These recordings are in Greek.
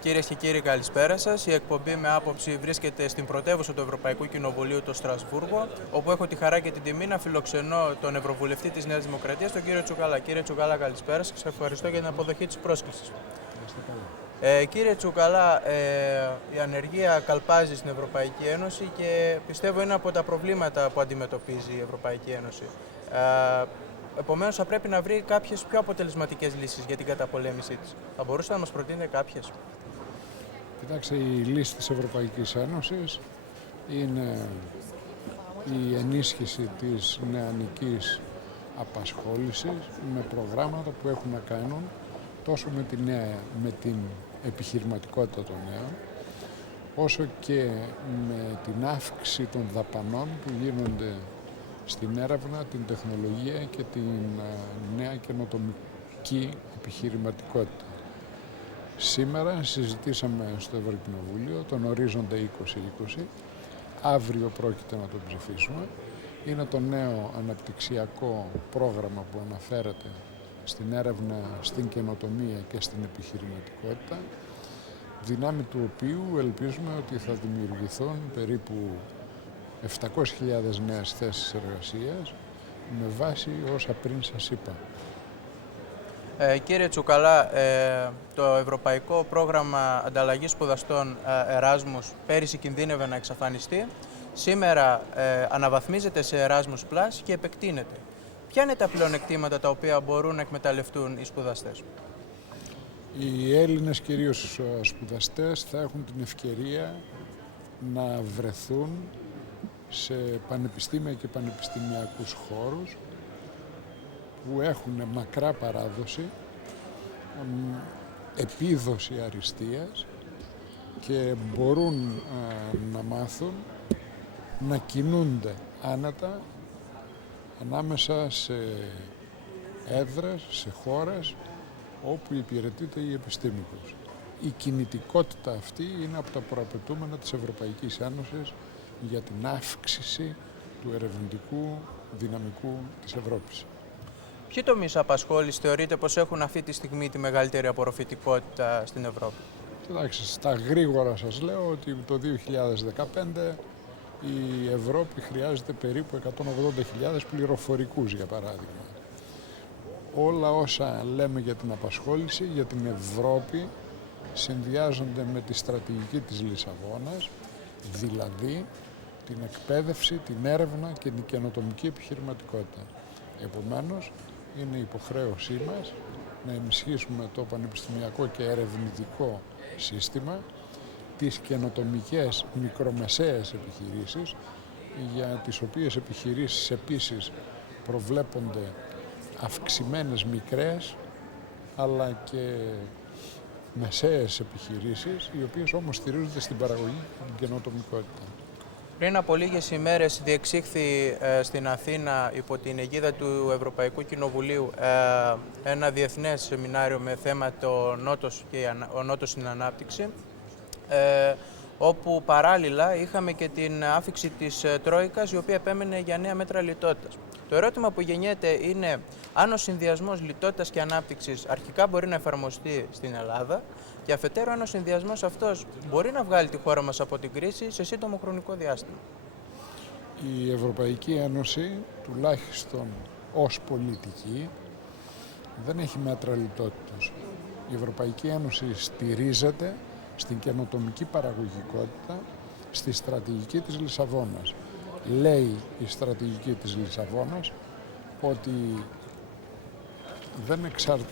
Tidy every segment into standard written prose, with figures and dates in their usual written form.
Κυρίες και κύριοι, καλησπέρα σας. Η εκπομπή με άποψη βρίσκεται στην πρωτεύουσα του Ευρωπαϊκού Κοινοβουλίου, το Στρασβούργο, όπου έχω τη χαρά και την τιμή να φιλοξενώ τον Ευρωβουλευτή της Νέας Δημοκρατίας, τον κύριο Τσουκαλά. Κύριε Τσουκαλά, καλησπέρα σας. Σας ευχαριστώ για την αποδοχή της πρόσκλησης. Κύριε Τσουκαλά, η ανεργία καλπάζει στην Ευρωπαϊκή Ένωση και πιστεύω είναι από τα προβλήματα που αντιμετωπίζει η Ευρωπαϊκή Ένωση. Επομένως, θα πρέπει να βρει κάποιες πιο αποτελεσματικές λύσεις για την καταπολέμησή της. Θα μπορούσατε να μας προτείνετε κάποιες? Κοιτάξτε, η λύση της Ευρωπαϊκής Ένωσης είναι η ενίσχυση της νεανικής απασχόλησης με προγράμματα που έχουν να κάνουν τόσο με την επιχειρηματικότητα των νέων, όσο και με την αύξηση των δαπανών που γίνονται στην έρευνα, την τεχνολογία και την νέα καινοτομική επιχειρηματικότητα. Σήμερα συζητήσαμε στο Ευρωκοινοβούλιο τον ορίζοντα 2020, αύριο πρόκειται να το ψηφίσουμε. Είναι το νέο αναπτυξιακό πρόγραμμα που αναφέρεται στην έρευνα, στην καινοτομία και στην επιχειρηματικότητα, δυνάμει του οποίου ελπίζουμε ότι θα δημιουργηθούν περίπου 700.000 νέες θέσεις εργασίας με βάση όσα πριν σας είπα. Κύριε Τσουκαλά, το Ευρωπαϊκό Πρόγραμμα Ανταλλαγής Σπουδαστών Εράσμους πέρυσι κινδύνευε να εξαφανιστεί. Σήμερα αναβαθμίζεται σε Erasmus Plus και επεκτείνεται. Ποια είναι τα πλεονεκτήματα τα οποία μπορούν να εκμεταλλευτούν οι σπουδαστές? Οι Έλληνες κυρίως σπουδαστές θα έχουν την ευκαιρία να βρεθούν σε πανεπιστήμια και πανεπιστημιακούς χώρους που έχουν μακρά παράδοση, επίδοση αριστείας και μπορούν να μάθουν να κινούνται άνετα ανάμεσα σε έδρες, σε χώρες όπου υπηρετείται η επιστήμη τους. Η κινητικότητα αυτή είναι από τα προαπαιτούμενα της Ευρωπαϊκής Ένωσης για την αύξηση του ερευνητικού δυναμικού της Ευρώπης. Ποιοι τομείς απασχόλησης θεωρείτε πως έχουν αυτή τη στιγμή τη μεγαλύτερη απορροφητικότητα στην Ευρώπη? Κοιτάξτε, στα γρήγορα σας λέω ότι το 2015 η Ευρώπη χρειάζεται περίπου 180.000 πληροφορικούς, για παράδειγμα. Όλα όσα λέμε για την απασχόληση, για την Ευρώπη, συνδυάζονται με τη στρατηγική της Λισαβόνας, δηλαδή την εκπαίδευση, την έρευνα και την καινοτομική επιχειρηματικότητα. Επομένως, είναι υποχρέωσή μας να ενισχύσουμε το πανεπιστημιακό και ερευνητικό σύστημα, τις καινοτομικές μικρομεσαίες επιχειρήσεις, για τις οποίες επιχειρήσεις επίσης προβλέπονται αυξημένες μικρές αλλά και μεσαίες επιχειρήσεις, οι οποίες όμως στηρίζονται στην παραγωγή και την καινοτομικότητα. Πριν από λίγες ημέρες διεξήχθη στην Αθήνα υπό την αιγίδα του Ευρωπαϊκού Κοινοβουλίου ένα διεθνές σεμινάριο με θέμα το Νότος και ο Νότος στην ανάπτυξη, όπου παράλληλα είχαμε και την άφιξη της Τρόικας, η οποία επέμενε για νέα μέτρα λιτότητας. Το ερώτημα που γεννιέται είναι αν ο συνδυασμός λιτότητας και ανάπτυξης αρχικά μπορεί να εφαρμοστεί στην Ελλάδα και αφετέρου αν ο συνδυασμός αυτός μπορεί να βγάλει τη χώρα μας από την κρίση σε σύντομο χρονικό διάστημα. Η Ευρωπαϊκή Ένωση, τουλάχιστον ως πολιτική, δεν έχει μέτρα λιτότητας. Η Ευρωπαϊκή Ένωση στηρίζεται στην καινοτομική παραγωγικότητα, στη στρατηγική της Λισαβόνας. Λέει η στρατηγική της Λισαβόνας ότι δεν εξαρτάται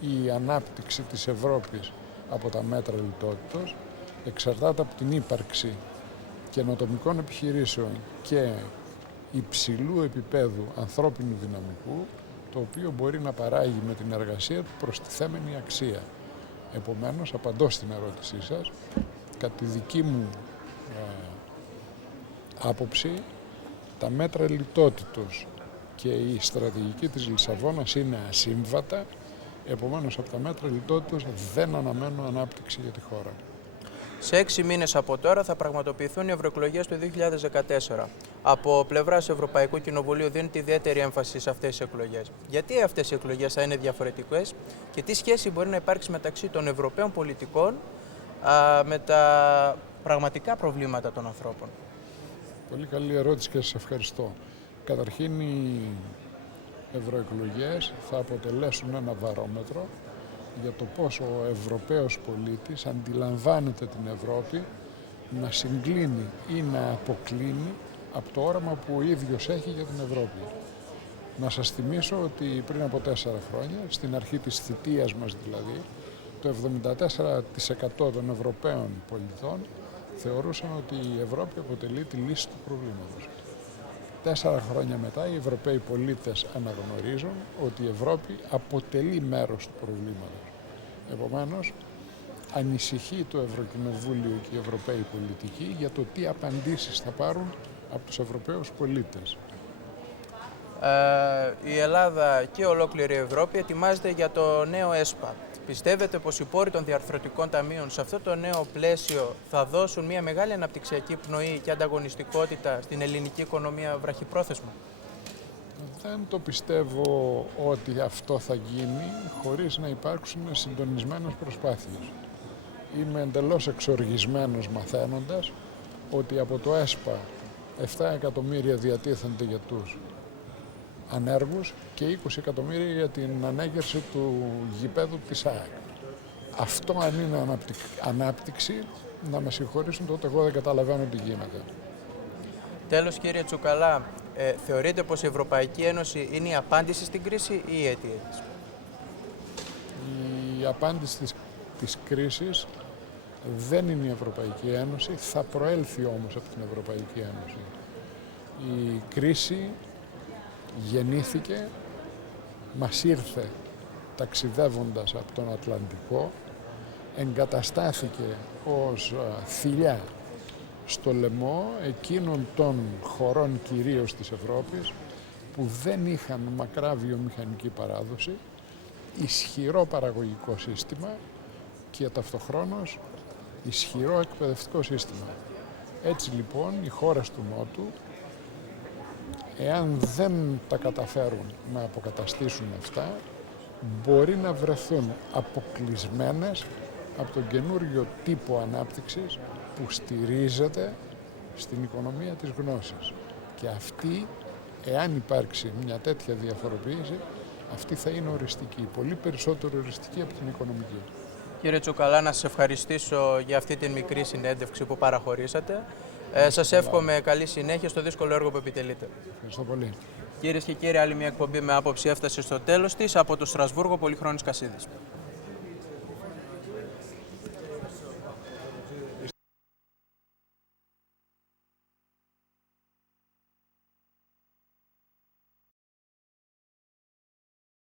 η ανάπτυξη της Ευρώπης από τα μέτρα λιτότητας, εξαρτάται από την ύπαρξη καινοτομικών επιχειρήσεων και υψηλού επίπεδου ανθρώπινου δυναμικού, το οποίο μπορεί να παράγει με την εργασία του προστιθέμενη αξία. Επομένως, απαντώ στην ερώτησή σας, κατά τη δική μου άποψη, τα μέτρα λιτότητος και η στρατηγική της Λισαβόνας είναι ασύμβατα, επομένως από τα μέτρα λιτότητος δεν αναμένω ανάπτυξη για τη χώρα. Σε 6 μήνες από τώρα θα πραγματοποιηθούν οι ευρωεκλογές του 2014. Από πλευράς Ευρωπαϊκού Κοινοβουλίου δίνεται ιδιαίτερη έμφαση σε αυτές τις εκλογές. Γιατί αυτές οι εκλογές θα είναι διαφορετικές και τι σχέση μπορεί να υπάρξει μεταξύ των Ευρωπαίων πολιτικών με τα πραγματικά προβλήματα των ανθρώπων? Πολύ καλή ερώτηση και σας ευχαριστώ. Καταρχήν, οι ευρωεκλογές θα αποτελέσουν ένα βαρόμετρο για το πόσο ο Ευρωπαίος πολίτης αντιλαμβάνεται την Ευρώπη να συγκλίνει ή να αποκλίνει από το όραμα που ο ίδιος έχει για την Ευρώπη. Να σας θυμίσω ότι πριν από 4 χρόνια, στην αρχή της θητείας μας δηλαδή, το 74% των Ευρωπαίων πολιτών θεωρούσαν ότι η Ευρώπη αποτελεί τη λύση του προβλήματος. 4 χρόνια μετά, οι Ευρωπαίοι πολίτες αναγνωρίζουν ότι η Ευρώπη αποτελεί μέρος του προβλήματος. Επομένως, ανησυχεί το Ευρωκοινοβούλιο και οι Ευρωπαίοι πολιτικοί για το τι απαντήσεις θα πάρουν από τους Ευρωπαίους πολίτες. Η Ελλάδα και ολόκληρη η Ευρώπη ετοιμάζεται για το νέο ΕΣΠΑ. Πιστεύετε πως οι πόροι των διαρθρωτικών ταμείων σε αυτό το νέο πλαίσιο θα δώσουν μια μεγάλη αναπτυξιακή πνοή και ανταγωνιστικότητα στην ελληνική οικονομία βραχυπρόθεσμα? Δεν το πιστεύω ότι αυτό θα γίνει χωρίς να υπάρξουν συντονισμένες προσπάθειες. Είμαι εντελώς εξοργισμένος μαθαίνοντας ότι από το ΕΣΠΑ 7 εκατομμύρια διατίθενται για τους ανέργους και 20 εκατομμύρια για την ανέγερση του γηπέδου της ΑΕΚ. Αυτό αν είναι ανάπτυξη, να με συγχωρήσουν, τότε εγώ δεν καταλαβαίνω τι γίνεται. Τέλος, κύριε Τσουκαλά, θεωρείτε πως η Ευρωπαϊκή Ένωση είναι η απάντηση στην κρίση ή η αίτια της? Η απάντηση της κρίσης δεν είναι η Ευρωπαϊκή Ένωση, θα προέλθει όμως από την Ευρωπαϊκή Ένωση. Η κρίση γεννήθηκε, μας ήρθε ταξιδεύοντας από τον Ατλαντικό, εγκαταστάθηκε ως θηλιά στο λαιμό εκείνων των χωρών κυρίως της Ευρώπης που δεν είχαν μακρά βιομηχανική παράδοση, ισχυρό παραγωγικό σύστημα και ταυτοχρόνως ισχυρό εκπαιδευτικό σύστημα. Έτσι λοιπόν οι χώρες του Νότου, εάν δεν τα καταφέρουν να αποκαταστήσουν αυτά, μπορεί να βρεθούν αποκλεισμένες από τον καινούριο τύπο ανάπτυξης που στηρίζεται στην οικονομία της γνώσης. Και αυτή, εάν υπάρξει μια τέτοια διαφοροποίηση, αυτή θα είναι οριστική, πολύ περισσότερο οριστική από την οικονομική. Κύριε Τσουκαλά, να σας ευχαριστήσω για αυτή την μικρή συνέντευξη που παραχωρήσατε. Σας εύχομαι καλή συνέχεια στο δύσκολο έργο που επιτελείτε. Ευχαριστώ πολύ. Κυρίες και κύριοι, άλλη μια εκπομπή με άποψη έφτασε στο τέλος της. Από το Στρασβούργο, Πολυχρόνης Κασίδης.